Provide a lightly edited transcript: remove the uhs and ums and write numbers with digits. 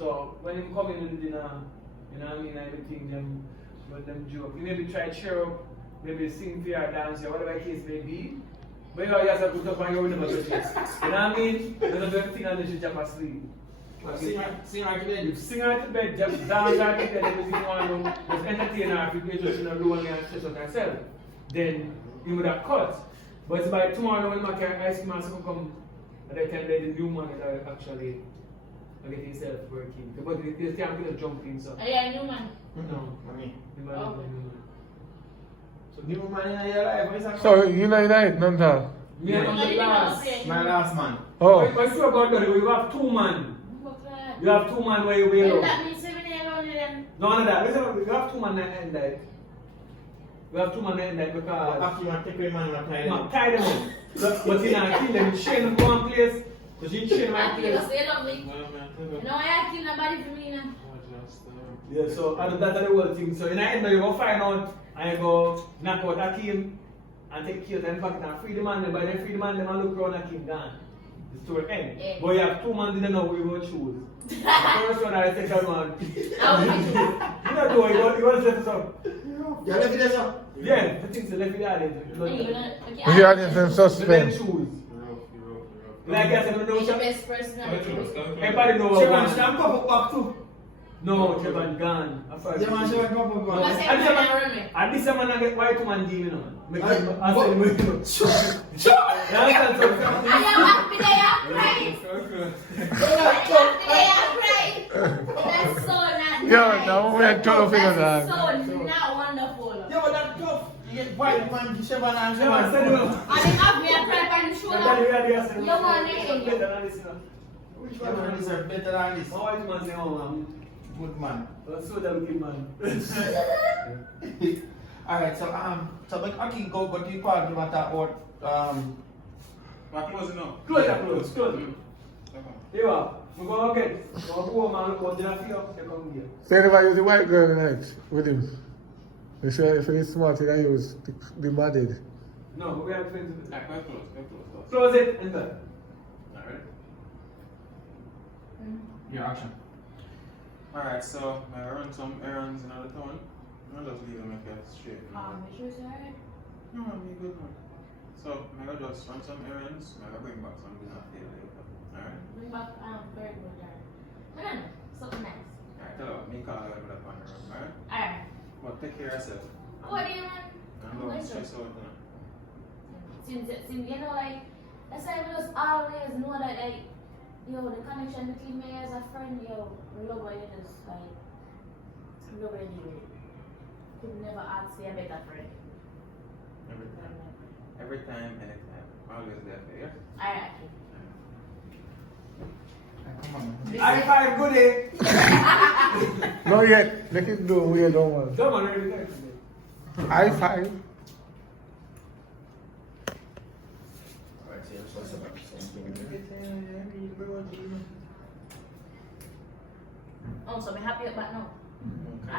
So when him come in with dinner, you know what I mean, everything them with them joke. You maybe try cheer up, maybe sing for your dance or whatever the case may be. But you always have to put up on your own face. You know what I mean? You don't do everything unless you jump asleep. Sing her to bed. You sing her to bed, just dance her to bed, everything you want to do, just entertain her if you just in a room and stress out herself. Then you would have cut. But it's by tomorrow when my ice cream has come, at that time the new man is actually getting himself working. But they can't just jump in. So. Are you a new man? No. Mommy. The man is a new man. So new man in your life, what is that? So you know that, none that. Me and the last. My last man. Oh. But if you about that, you have two man. You have two man where you will. Well, that means 7 years only then. None of that. Listen, you have two man that end that. You have two man that end that because. After you take away man, you Tie them up. But you can't kill them. You chain them to one place. But you chain them to one You place. say lovely. No, I kill nobody for me now. Yeah, so that's the whole thing. So in the end, you go find out and you go knock out Akeem and take care of them back and free the man. Then by then free the man, them and look around Akeem gone. The story end. Yeah. But you have two man didn't know who you going to choose. The first one I take that man. You don't know, you want to set us up. You left it up? Yeah, the thing's left the audience. The audience in Then suspense. choose. Like I said, He's the best person I everybody know what Shevan, one. she can pop up back too. No, Shevan gone. Yeah, man, she can pop up What's back. that? At this time, I get white man deal, you know. Make Aye, them ask them, you know. Sure. You understand something? I am happy they are crying. They are crying. That's so not nice. Yo, now we are tough figures That's on. so not wonderful. Yeah, but that's tough. You get white man, Shevan and Shevan, send Shevan. them. And they have me a cry on the shoulder. You want it? Better than this, you know. Which White man is better than this. My white man say, oh, man. Good man. So that looking man. Alright, so when Akeem go to the party, what about My close now. Close that, close. Here you are. We go get. We go home and look what dinner for you. You come here. So you never use the white girl tonight with him. You say if he's smart, you can use the madded. No, but we have friends. Like, we're close. Close it, enter. Alright. your action? Alright, so I run some errands in the town. I'll just leave them like that straight. You sure it's alright? No, I'm good man. So I just run some errands, I bring back some dinner for you later. Alright? Bring back very good there. I don't know, something nice. Alright, tell her, me call her with that on the room, alright? Alright. But take care of yourself. What do you want? I'm going to stress out now. Since you know, like, that's why we just always know that, like, yo, the connection between me as a friend, yo, we love what you just, like, we love what you do. Could never ask for a better friend. Every time, anytime. Always there for you. Alright. Come on. High five, good day. Not yet. Let it do. We don't want. Come on, already there. High five. Alright, so you're supposed to back something. Oh, so I'm happy about now. Okay.